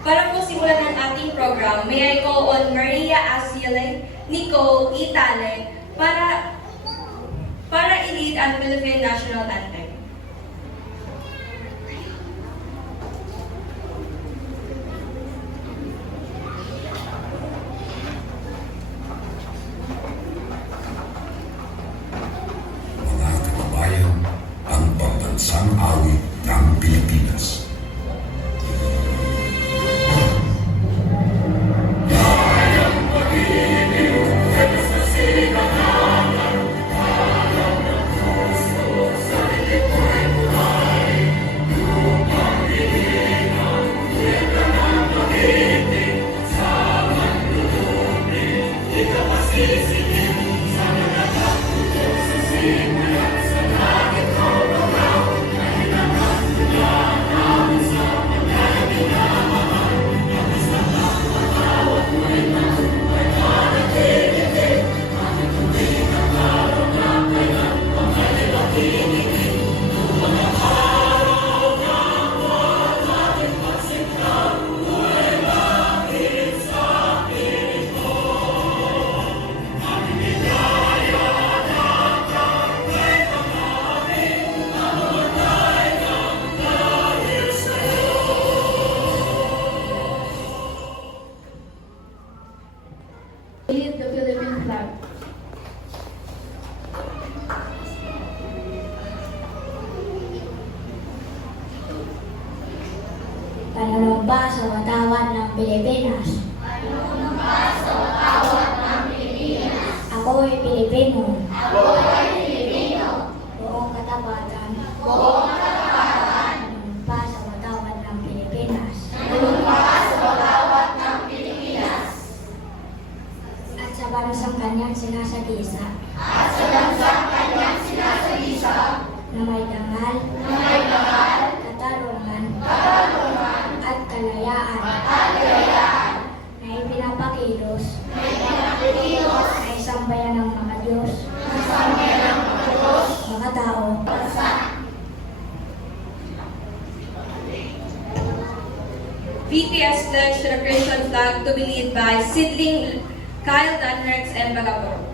Para po simulan ang ating program, may I call on Maria Asile, Nicole Itale para i-lead ang Philippine National Anthem. Mga kababayan, ang pambansang awit ng Pilipinas. Lead the Philippine flag. Panunumpa sa watawat ng Pilipinas. Ako'y Pilipino. Buong katapatan. Panunumpa sa watawat ng Pilipinas. At sa bansang kanyang sinasagisa. Na may dangal. Katarungan. At kalayaan. Na ipinapakilos. Sa isang bayan ng mga Diyos. Mga tao. VPS pledge to the Christian flag to be led by Sidling Kyle Danrex and Bagapuro.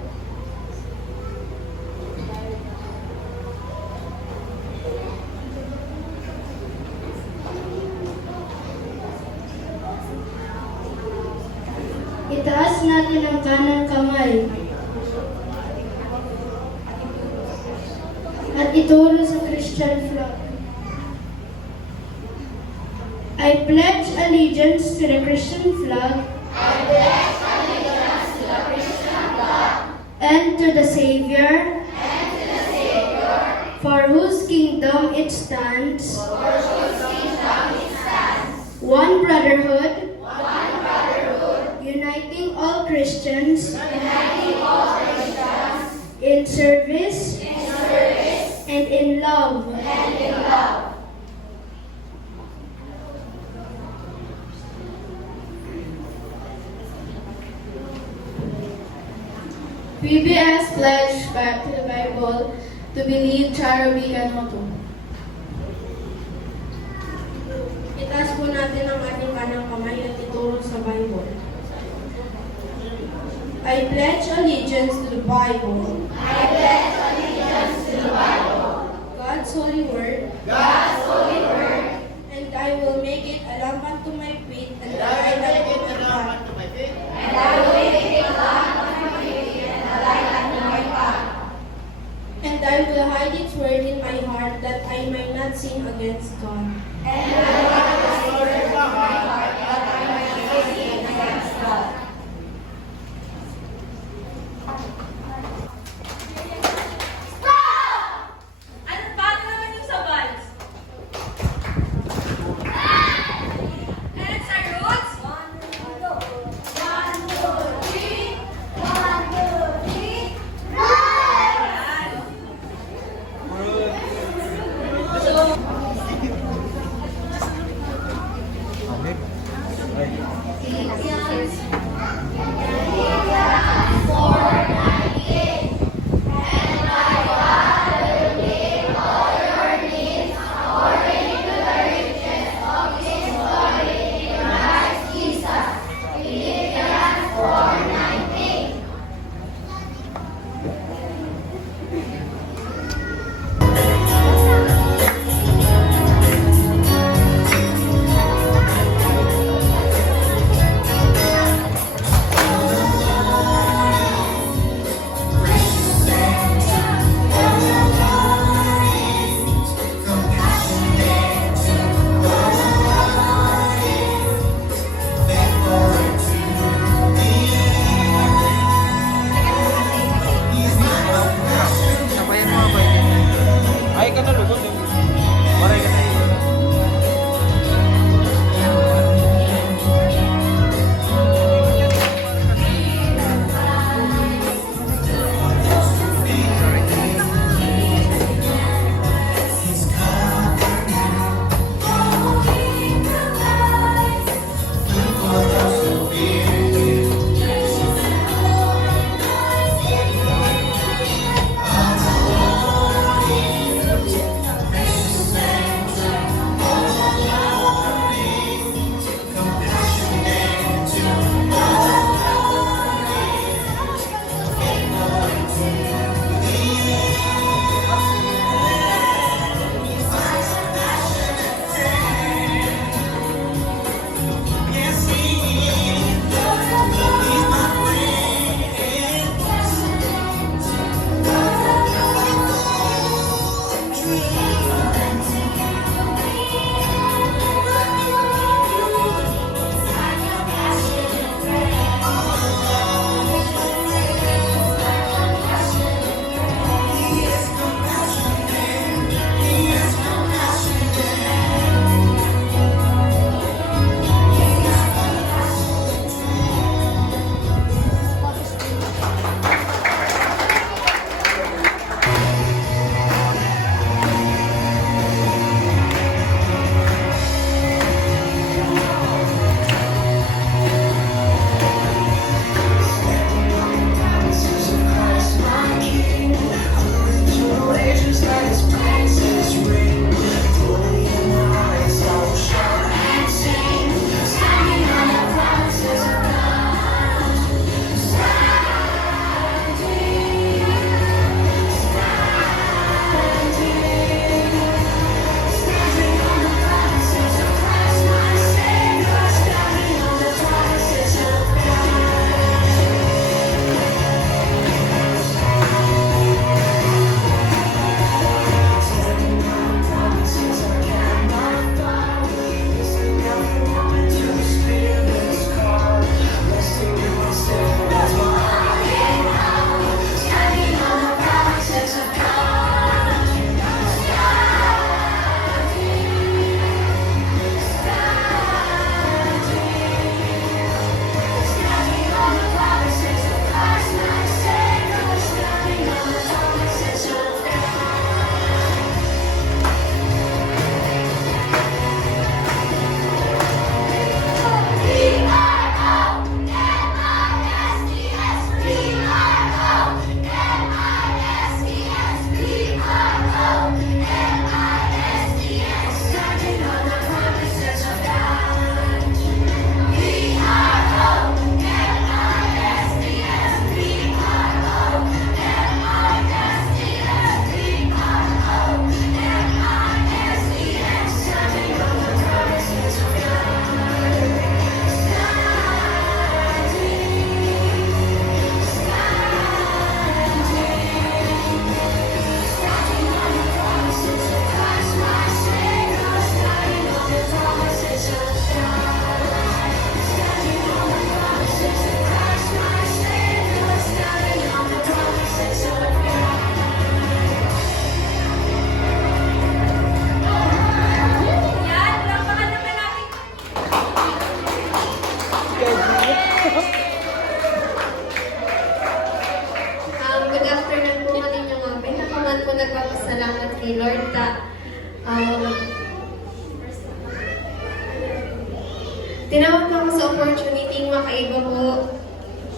Itaas natin ang kanang kamay at ituro sa Christian flag. I pledge allegiance to the Christian flag and to the Savior for whose kingdom it stands, one brotherhood, uniting all Christians, in service, and in love. PBS pledge back to the Bible to believe Charabi and Motu. Itaas po natin ang ating kanang kamay at ituro sa Bible. I pledge allegiance to the Bible. God's holy word. And I will make it a lamp unto my feet and a light unto my path. And I will hide its word in my heart that I may not sin against God. Ano pa naman yung sa vals? And it's our roots. 1, 2, 3. tinawag ako sa opportunity makaiba po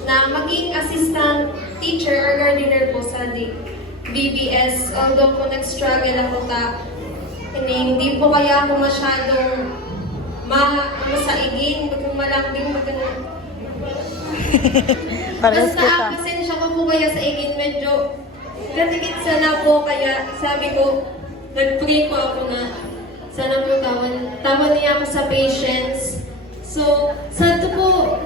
na maging assistant teacher or gardener po sa BBS. Although po nag-struggle ako hindi po kaya ako masyadong masaigin, bagang malambing, Pares basta kita. ang pasensya ko po kaya sa igin medyo katigit sana po, kaya sabi ko, nag-pray po ako na sana po tawan niya ako sa patience. So, sa ito po,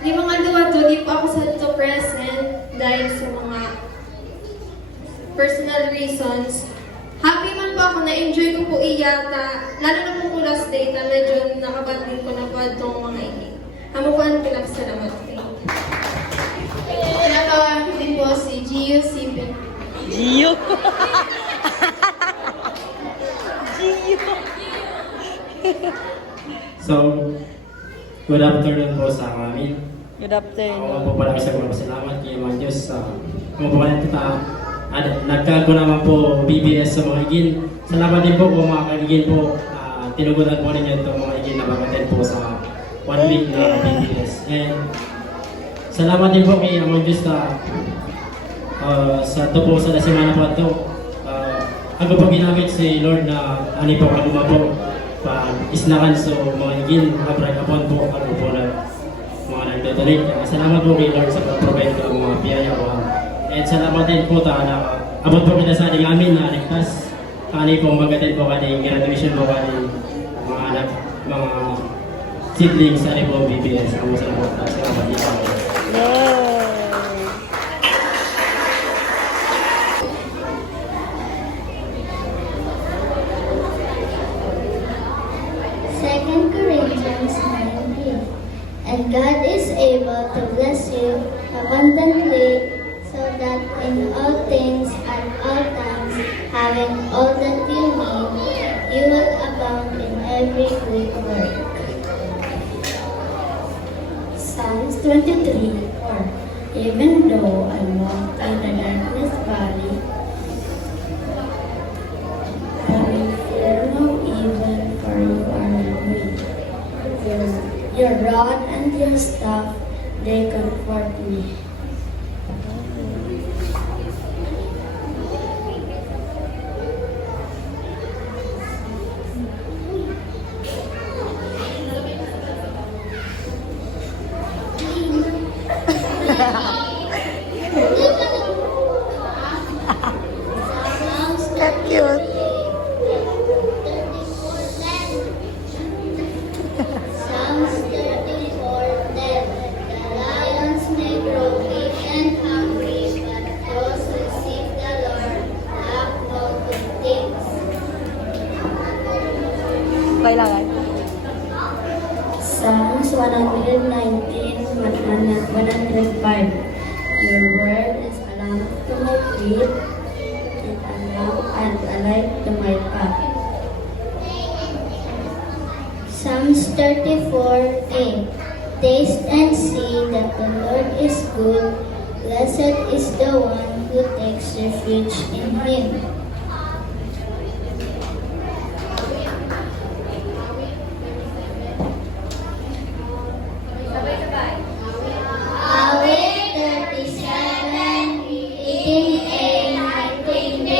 di mga duwa to, di po ako sa ito present dahil sa mga personal reasons. Happy man po ako, na-enjoy ko po iyata, lalo na po po last day na medyo nakabanding ko na po itong mga igin. Amo po ang pinapasalamat ko. Tinatawag din po si Gio Sipin. Gio. Gio. So, good afternoon po sa amin. Good afternoon. Ako po pala isa salamat kay mga Diyos sa kumupunan kita. Nagkago naman po BBS sa mga igin. Salamat din po mga kaigin po. Tinugutan po ninyo itong mga igin na mag-attend po sa 1 week na BBS. And salamat din po kay mga Diyos sa ito po sa semana po ito. Ako po ginamit si Lord na ani po kaguma po islakan so mga igin kabrag kapon po ako po na mga nagdodonate. Salamat po kay Lord sa pag-provide ko mga biyaya ko. And salamat din po na abot po kita sa ating amin na ligtas. Kani po mag-attend po kani graduation po kani mga anak, mga siblings sa po BBS. Salamat din po. Yay. Second Corinthians 9:8. And God is able to bless you abundantly, so that in all things at all times, having all that you need, you will abound in every good work. Psalms 23:4. Even though I walk in the darkness valley, I will fear no evil, for you are with me. Your rod and your staff, they comfort me. That's cute. Psalms 34:10. The lions may grow big and hungry, but those who seek the Lord lack no good things. Kailangan. Psalms 119:105. Your word is a lamp to my feet and a light to my path. Psalms 34:8. Taste and see that the Lord is good. Blessed is the one who takes refuge in Him. Sabay-sabay. Awit 37, 18A, 19B.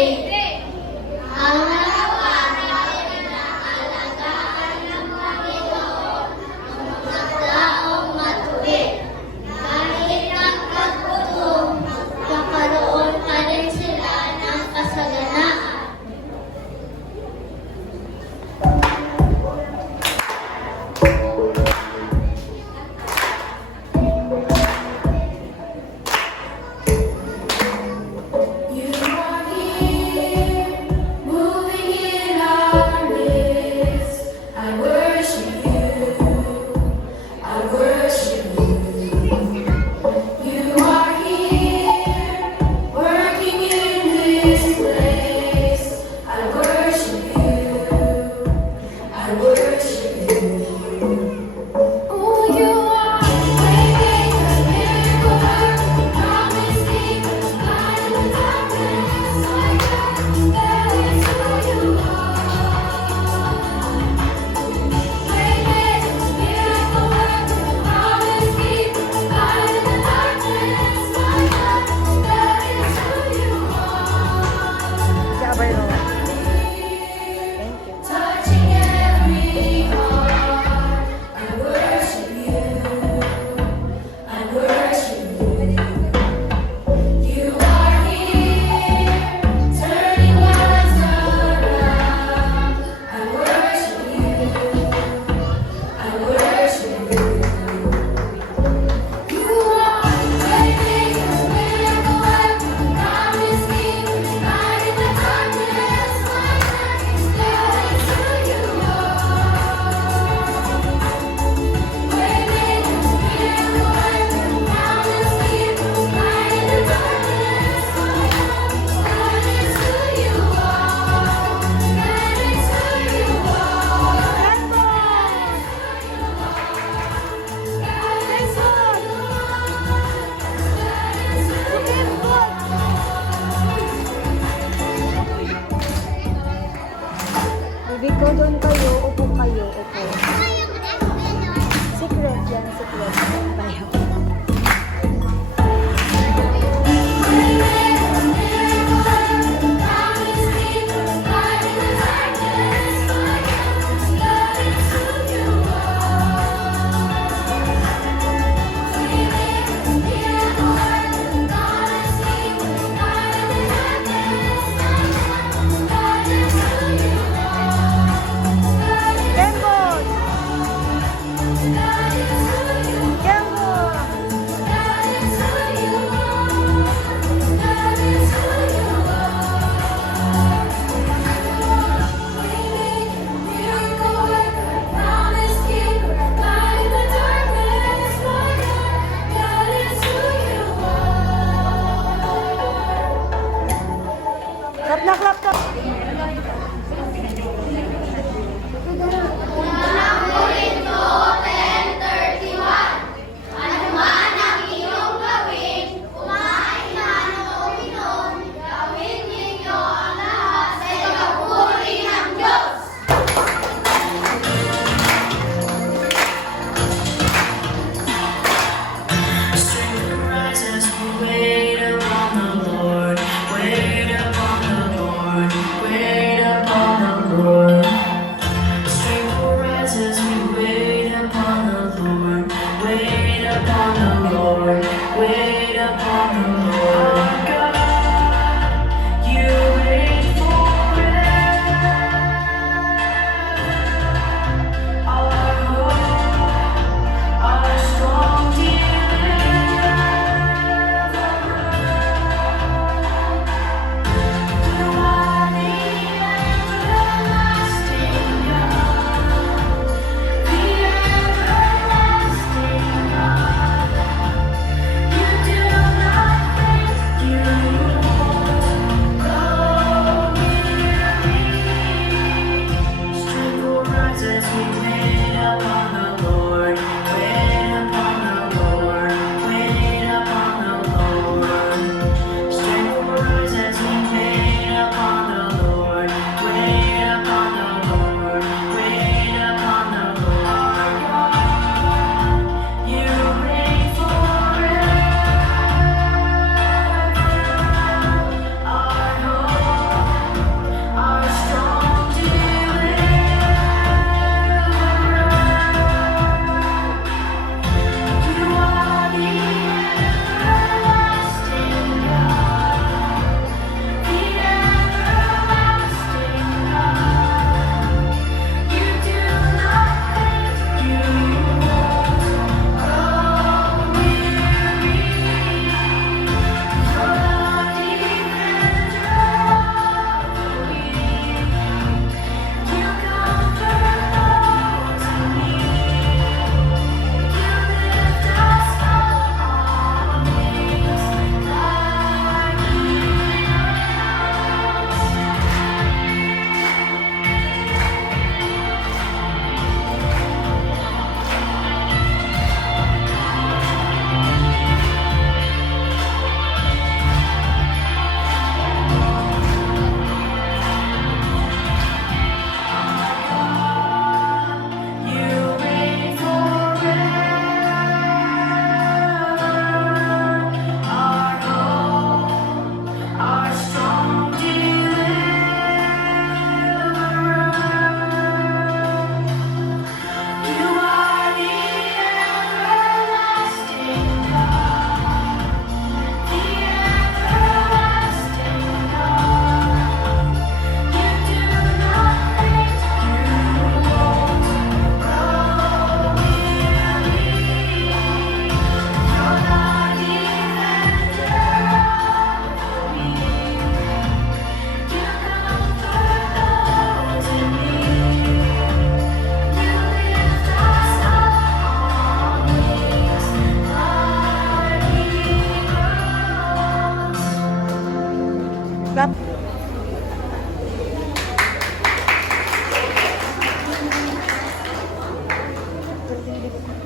Ang araw-araw na alagaan ng Panginoon ang mga taong matuwid. Kahit ang pagkutom, magkakaroon pa rin sila ng kasalanan. Diyan sa club. Bayaw. Kembon! Kembon! Clap na, clap na!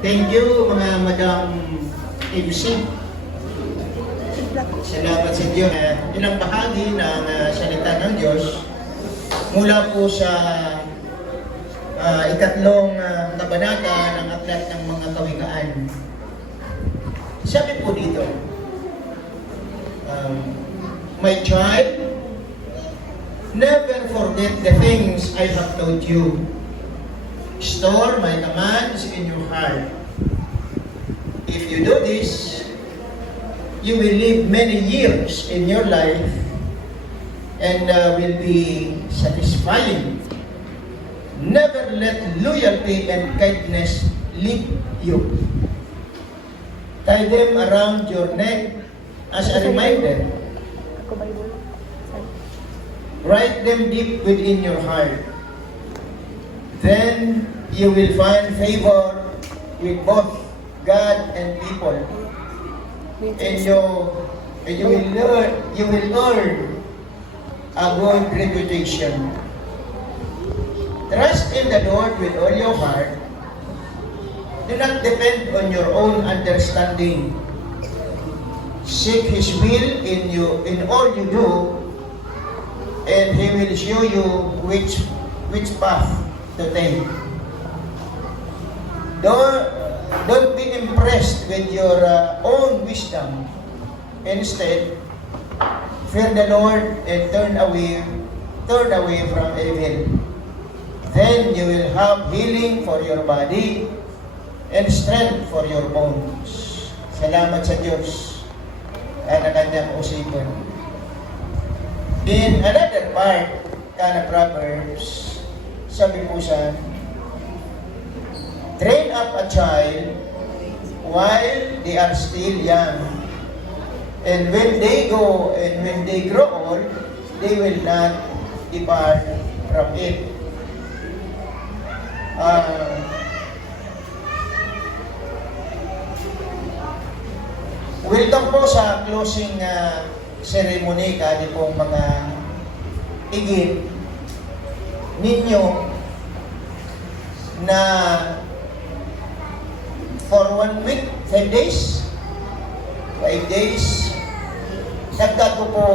Thank you mga Madam MC. Salamat sa Diyos. Ilang bahagi ng salita ng Diyos mula po sa ikatlong kabanata ng Aklat ng mga Kawikaan. Sabi po dito, my child, never forget the things I have taught you. Store my commands in your heart. If you do this, you will live many years in your life and will be satisfying. Never let loyalty and kindness leave you. Tie them around your neck as a reminder. Write them deep within your heart. Then you will find favor with both God and people. And you will earn a good reputation. Trust in the Lord with all your heart. Do not depend on your own understanding. Seek His will in all you do, and He will show you which path to take. Don't be impressed with your own wisdom. Instead, fear the Lord and turn away from evil. Then you will have healing for your body and strength for your bones. Salamat sa Diyos na kanyang usipan. In another part ng Proverbs, sabi po siya, train up a child while they are still young. And when they grow old, they will not depart from it. Welcome po sa closing ceremony kani pong mga igit ninyo na for 1 week, 5 days, sagda ko po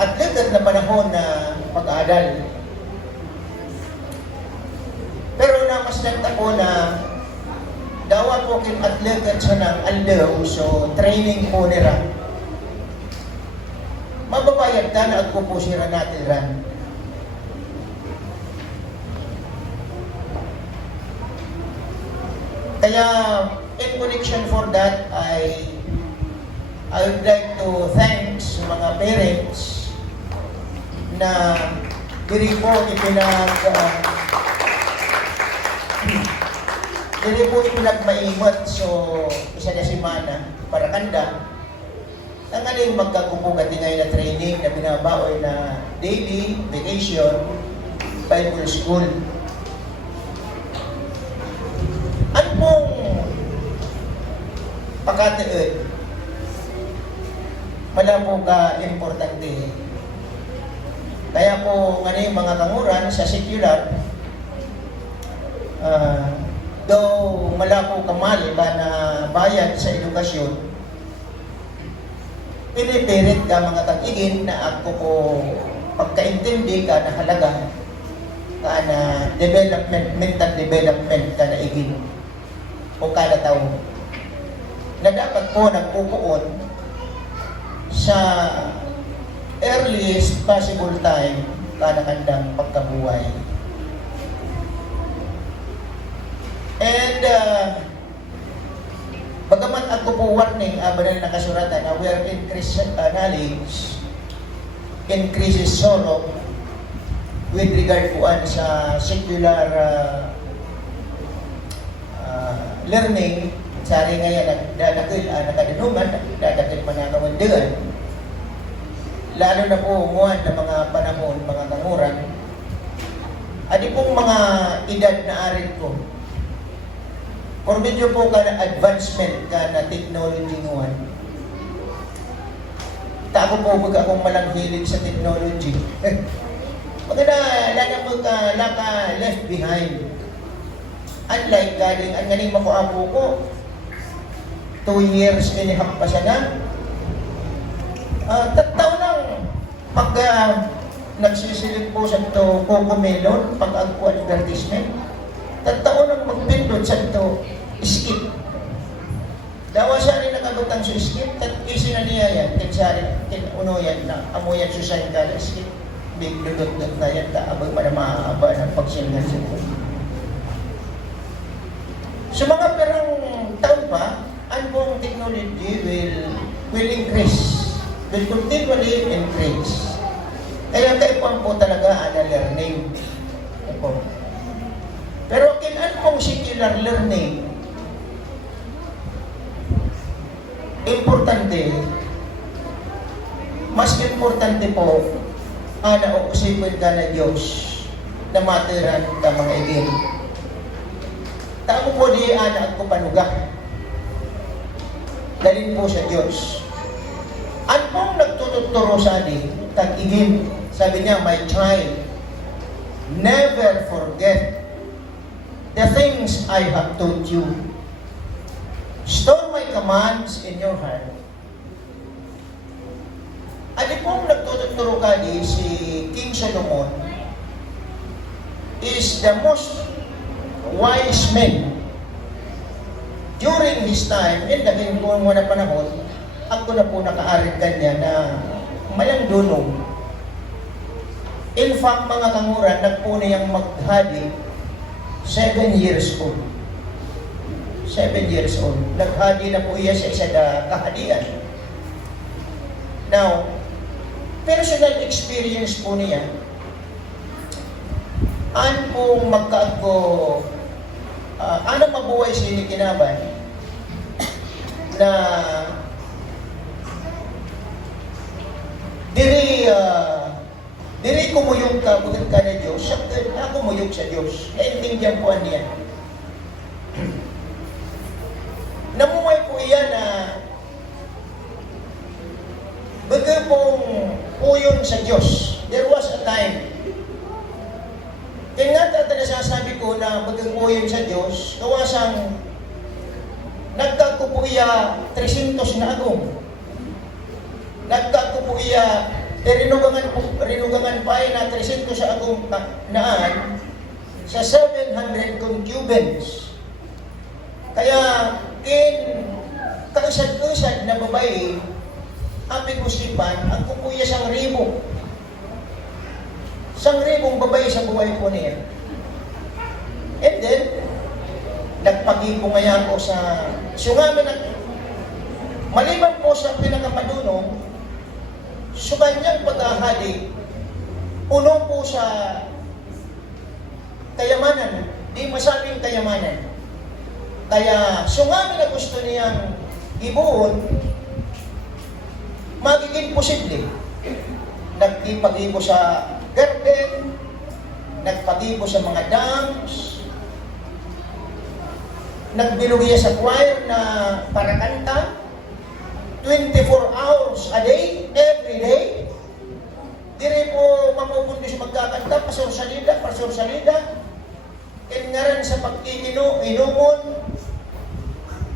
at least na panahon na pag-aaral. Pero namasdan ako na dawa po kin atlet at siya ng aldaw, so training po nila. Mababayad na at po sira natin ran. Kaya, in connection for that, I would like to thank sa mga parents na diri po ipinagmaimot so isa na simana para kanda ang aling magkagupugan din ngayon na training na binabaoy na daily vacation Bible school. Ano pong pakatiid? Wala po ka-importante. Kaya po ngayon mga kanguran sa secular, though malako kamal ka na bayad sa edukasyon, pinipilit ka mga tag-igin na ako po pagkaintindi ka na halaga ka na mental development ka na igin o kada taon na dapat po nagpupuon sa earliest possible time kada kandang pagkabuhay. And bagamat ako po warning ba na nakasuratan na where increased knowledge increases sorrow with regard po sa secular learning, sari ngayon dadakil nakadunungan, dadakil manangawandigan, lalo na po umuwan ng mga panahon, mga kanguran, adi pong mga edad na arin ko, or medyo po ka na advancement ka na technology nguan. Tako po baga akong malanghilig sa technology. Maganda, lala mo ka, laka left behind. Unlike galing, ang galing makuapo ko, 2 years and a half pa siya na. Tattaw lang, pag nagsisilip po sa ito Coco Melon, pag-agpo advertisement. Taon ang magpindot sa ito, skip. Dawa siya rin nakagutang sa skip, at isi na niya yan, uno yan na, amo yan susayin ka na skip. Big dudot na yan, abang pa na mahaba ng pagsilungan sa ito. Sa mga perang taon pa, ang buong technology will increase, will continually increase. Kaya kayo po talaga ana learning. Pero kinan pong secular learning, importante, mas importante po, ana o usipin ka na Diyos na matiran ka mga igin. Tamo po di ana at kupanuga. Dalhin po sa Diyos. At pong nagtuturo sa atin, tag-igin, sabi niya, my child, never forget the things I have taught you. Store my commands in your heart. At pong nagtuturo ka di, si King Solomon is the most wise man during his time, in dahil po mga panahon, ako na po nakaarid kanya na mayang dunong. In fact, mga kanguran, nagpo niyang maghadi 7 years old. 7 years old. Naghadi na po iya sa isa na kahadian. Now, personal experience po niya, an pong magkaagpo, ano mabuhay siya ni Kinaban na diri kumuyog ka buhat ka na Diyos, siya ako kumuyog sa Diyos. Naintindihan po niya. Namuhay po iyan na baga pong puyon sa Diyos. There was a time. Kaya nga na sasabi ko na magkakuyan sa Diyos, kawasang nagkakupuya 300 na agong. Nagkakupuya, rinugangan pa na 300 sa agong naan sa 700 concubines. Kaya kausad-usad na babae, api kusipan, ang kupuya 1,000. 1,000 babae sa buhay po niya. And then, nagpag-ipo ngayon po sa sungami na maliban po sa pinakamadunong, sa kanyang pag-ahali, uno po sa kayamanan, di masabing kayamanan. Kaya sungami na gusto niyang ibuon, magiging posible. Nagpag-ipo sa garden, nagpag-ipo sa mga dams, nagbilugiya sa choir na para kanta, 24 hours a day, every day. Dire po mapupundi sa magkakanta, pasursalida, kingaran sa pag-iinumon,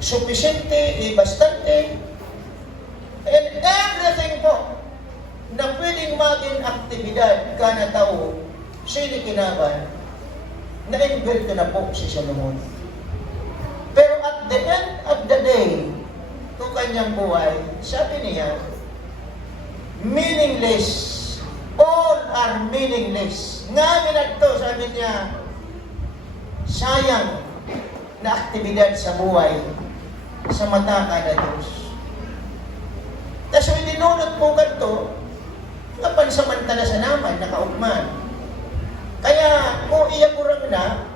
supisente, bastante, and everything po na pwedeng maging aktibidad ka na tao, sili Kinaban, na-inverto na po si Solomon. Pero at the end of the day, kung kanyang buhay, sabi niya, meaningless. All are meaningless. Nga minagto, sabi niya, sayang na aktibidad sa buhay sa mata ka na Diyos. Tapos dinunod po kanto, nga pansamantala sa naman, nakaugman. Kaya, kung iya kurang na,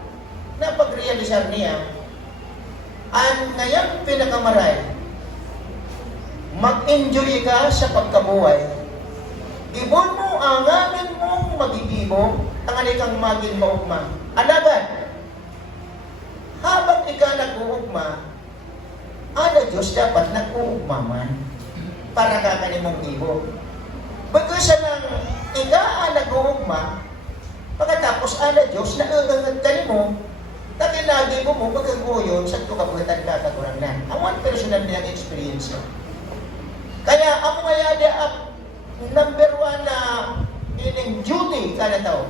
napag-realisar niya, ang ngayang pinakamaray, mag-enjoy ka sa pagkabuhay. Ibon mo ang amin mong magigibo, ang anikang maging maugma. Alaban, habang ikaw nag-uugma, ano Diyos dapat nag-uugma man para kakanimong gibo. Bagasa ng ikaw nag-uugma, pagkatapos ala Diyos, naagagad ka mo, takinagi mo magkaguyon sa tukabuhatan kakagurangan. Awan personal niyang experience. Kaya ako mayada up, number 1 na ining duty ka na tao.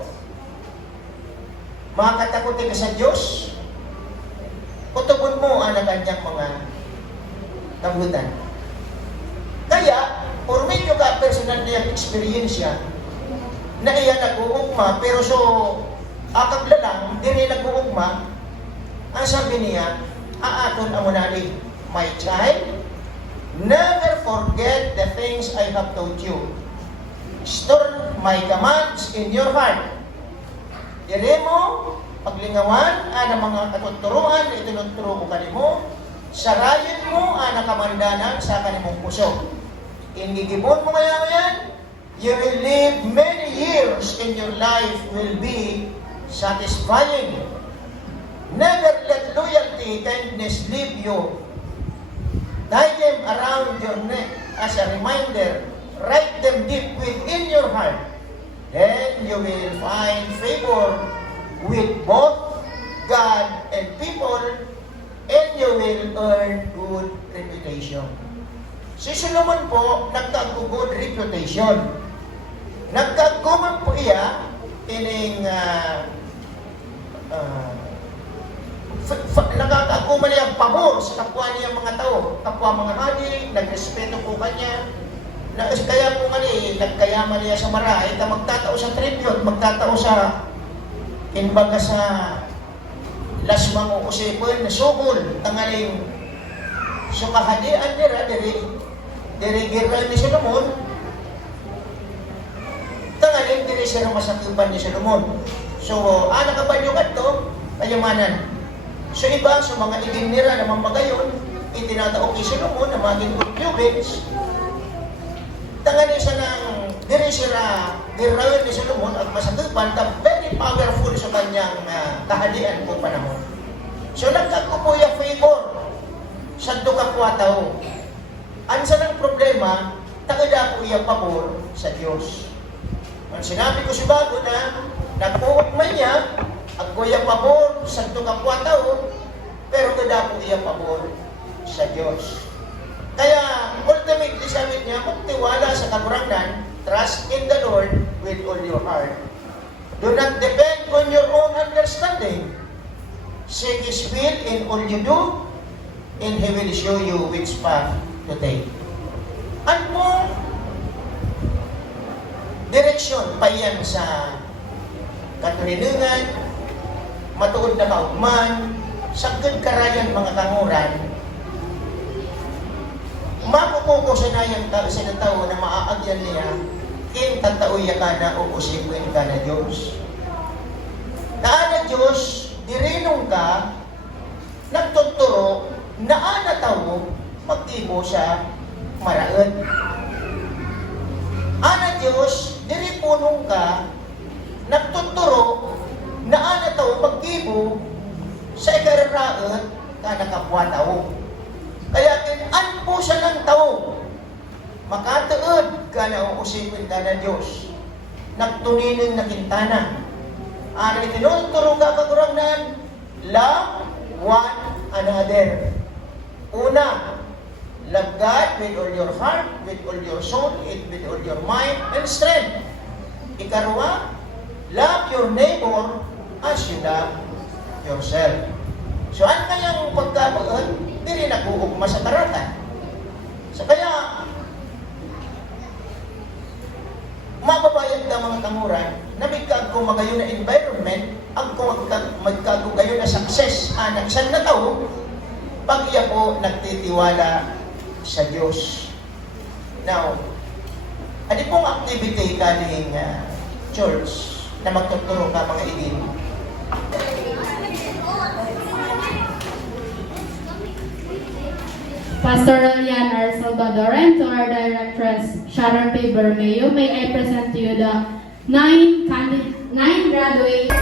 Makatakuti ka sa Diyos, kutubon mo ang kanyang mga kabutan. Kaya, or medyo ka personal na yung experience na iya nag-uugma, pero so, akabla lang, di rin nag-uugma, ang sabi niya, aaton ang munali, my child, never forget the things I have taught you. Store my commands in your heart. Dire mo, paglingawan, ang mga katuturuan na itinuturo ko kanimo, sarayin mo ang kamandanan sa kanimong puso. Ingigibon mo kaya yan, you will live many years and your life will be satisfying. Never let loyalty, kindness leave you. Tie them around your neck as a reminder. Write them deep within your heart. Then you will find favor with both God and people, and you will earn good reputation. Si Solomon po, nagkag-good reputation. Nagkag-guman po iya, ining nakakaguman niya pabor sa kapwa niya mga tao, kapwa mga hali, nagrespeto po kanya. Kaya po nagkayaman niya sa marahay, magtatao sa tribute, magtatao sa inbaga sa lasmang o usipon na sugol, tangaling sukahadian nila, dirigiran ni Solomon, tangaling diri siya masakipan ni Solomon. So, anak kabalyugan to, kayamanan. So, iba sa mga iginira na mamagayon, itinatao kay Solomon na maging concubines, tangaling siya ng diri siya girawin ni Solomon at masakipan, very powerful sa kanyang kahadian po panahon. So, nagkakupuya favor sa kapwa tao. Ang sanang problema, tagada ko iya pabor sa Diyos. Ang sinabi ko si Bago na nagpuukmay niya, ang kuya pabor sa kapwa tao, pero kada ko iya pabor sa Diyos. Kaya, ultimately, sabi niya, magtiwala sa kagurangan, trust in the Lord with all your heart. Do not depend on your own understanding. Seek His will in all you do, and He will show you which path to take. Ano direksyon pa yan sa katulilingan, matuod na kaugman, sagad karayan mga kanguran, makukukusa na yung tao na maaagyan niya, tatauya ka na o usipin ka na Diyos. Na Diyos, dirinong ka, nagtuturo, na tao, mag-ibo sa maraot. Diyos, diripunong ka, nagtuturo, na tao, mag-ibo sa ikararaot ka nakapwa tao. Kaya kinan po siya ng tao, makatuod ka na uusipin ka na Diyos, nagtuninin na kintana. Ano itinuturo ka kagurangnan? Love one another. Una, love God with all your heart, with all your soul, and with all your mind and strength. Ikarwa, love your neighbor as you love yourself. So, ano kayang pagkabaon? Di rin nag-uugma sa karatan. So, kaya, mababayad ka mga kanguran, na magkag ko magayon na environment, ang magkag ko gayon na success, anak san na tao, pag iya po nagtitiwala sa Diyos. Now, ano pong activity kaning church na magtuturo ka mga idin? Pastor Elian R. Salvador, and to our directress, Sharon P. Bermeo, may I present to you the 9 graduates.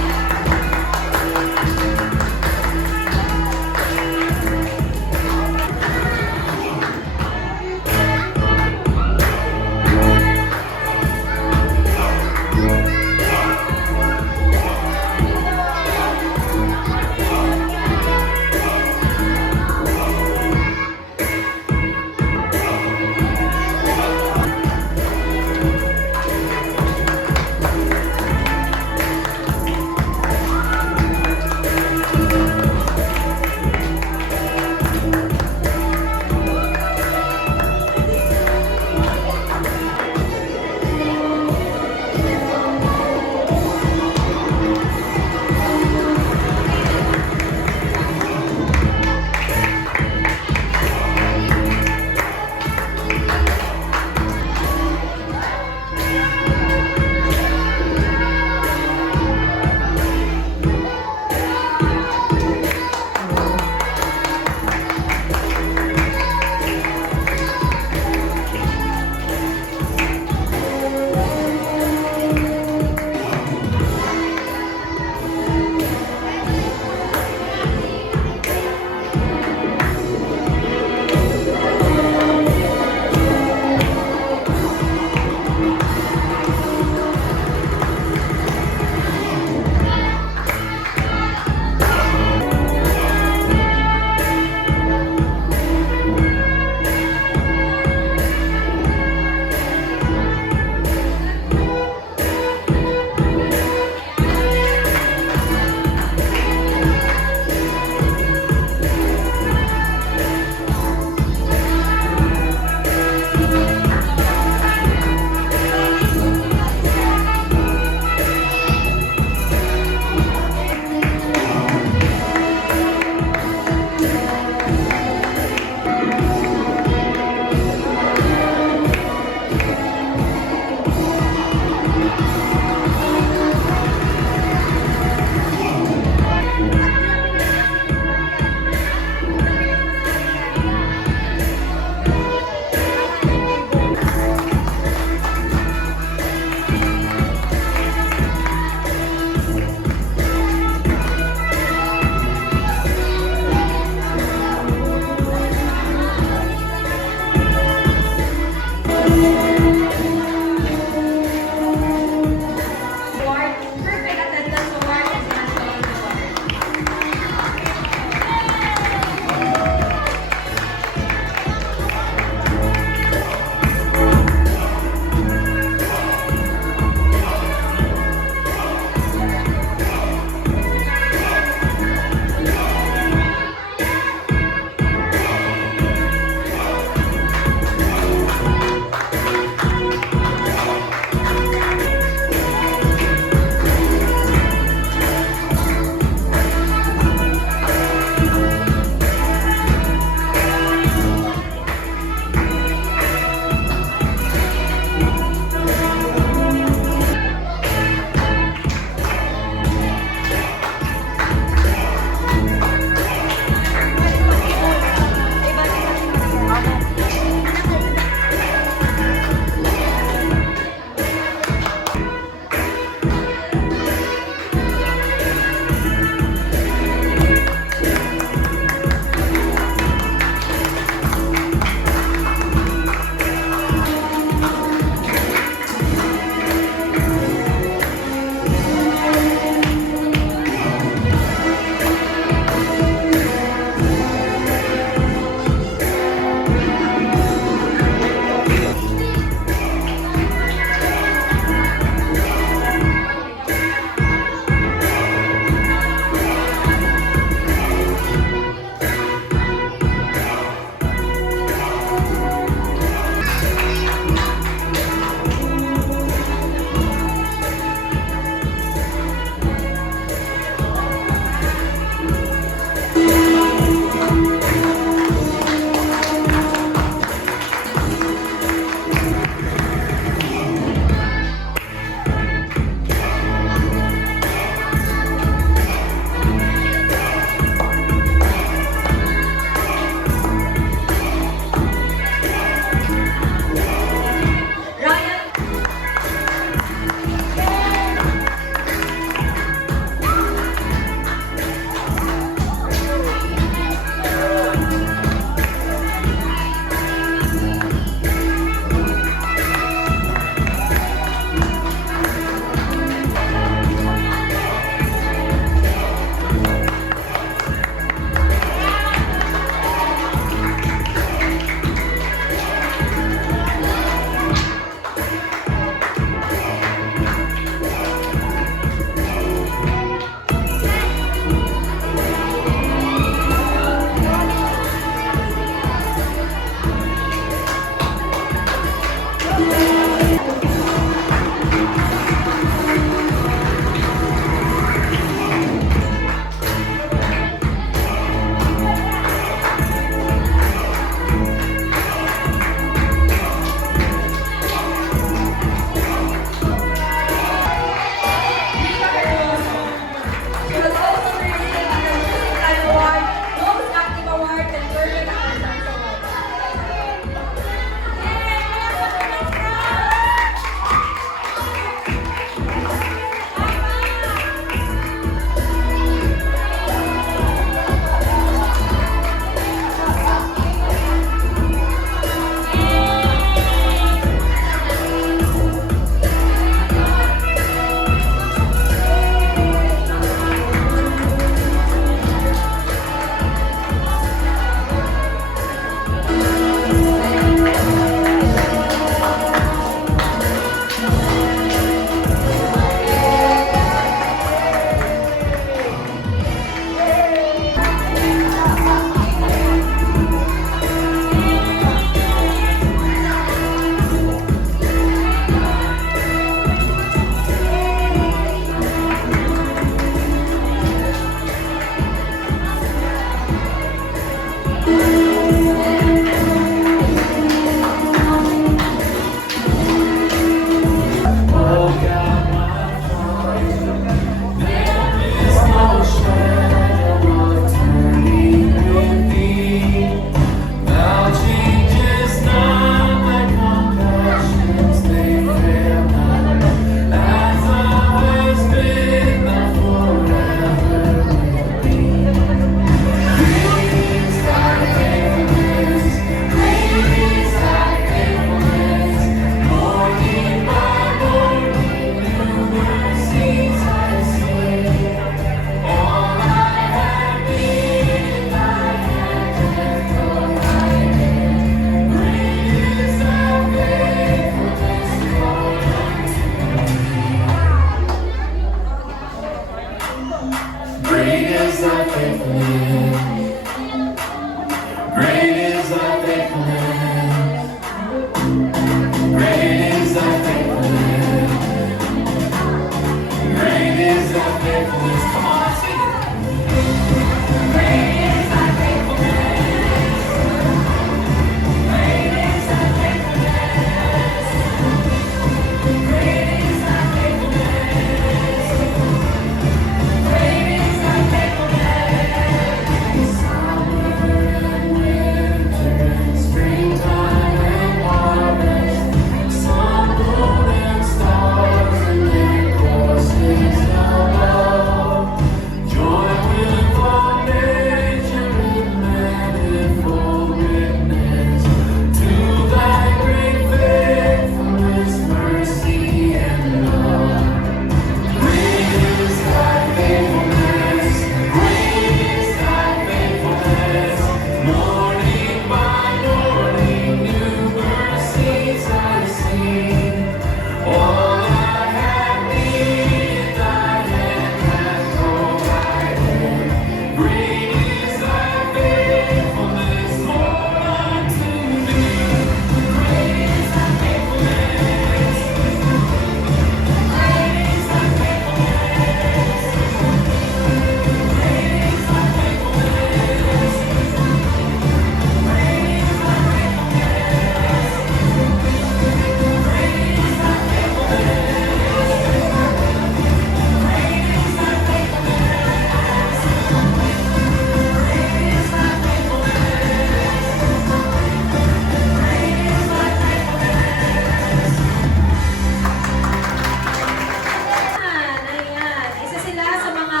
Ayan. Isa sila sa mga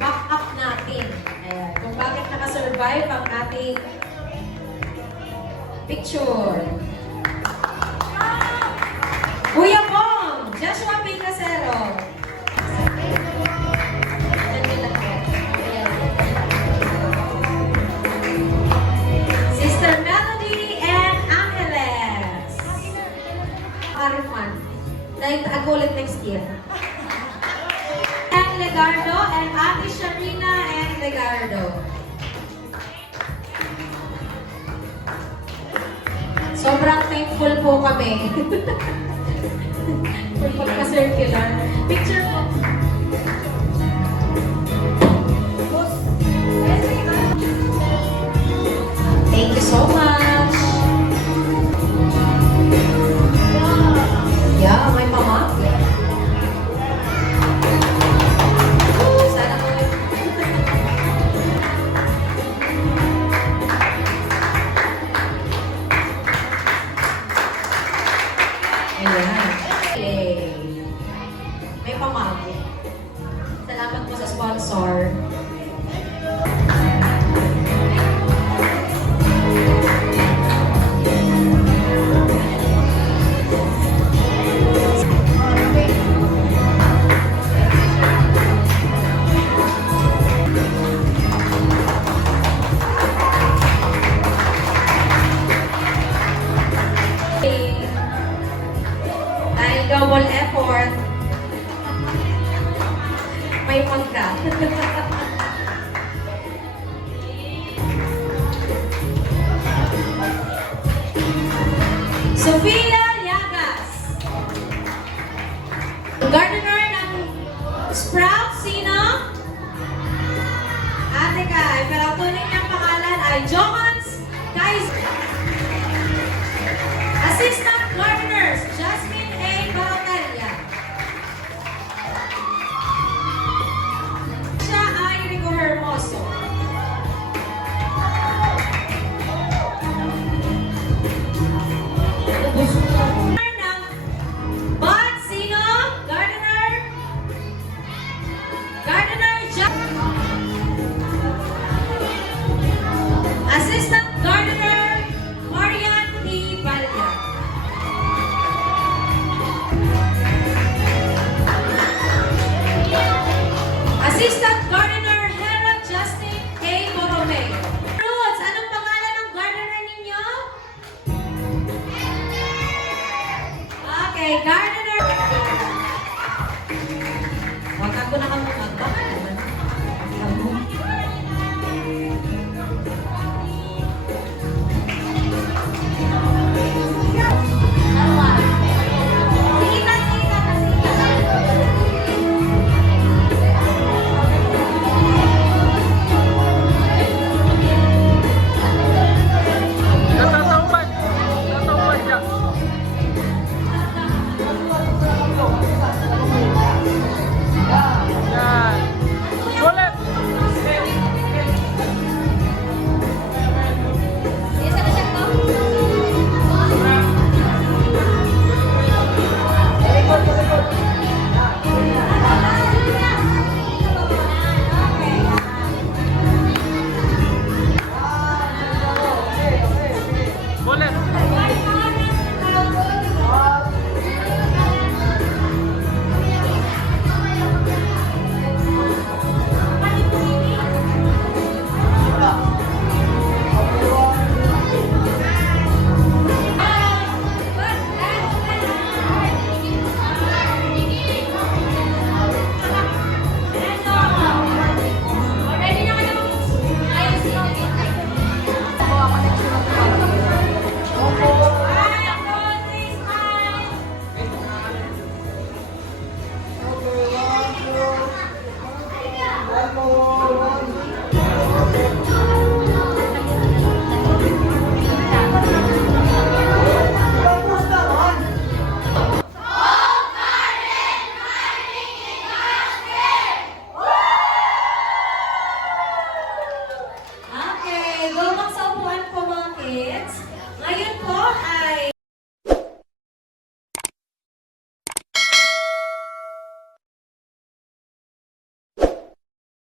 backup natin. Ayan. Kung bakit nakasurvive ang ating picture. Kuya Pong, Joshua P. Casero. Sister Melody and Angeles. Arifan. Nagtago ulit next year. And Legardo and Ate Sharina and Legardo. Sobrang thankful po kami. Kung pagka-circular. Picture po. Thank you so much. Yeah, may pamang. Sana ko. Ayan. Okay. May pamang. Salamat po sa sponsor. Dahil double effort, may pagka. Sofia Llagas. Gardener ng Sprout, sino? Ate Kai, pero ang tunay niyang pangalan ay Johans Kaiser. Assistant Gardener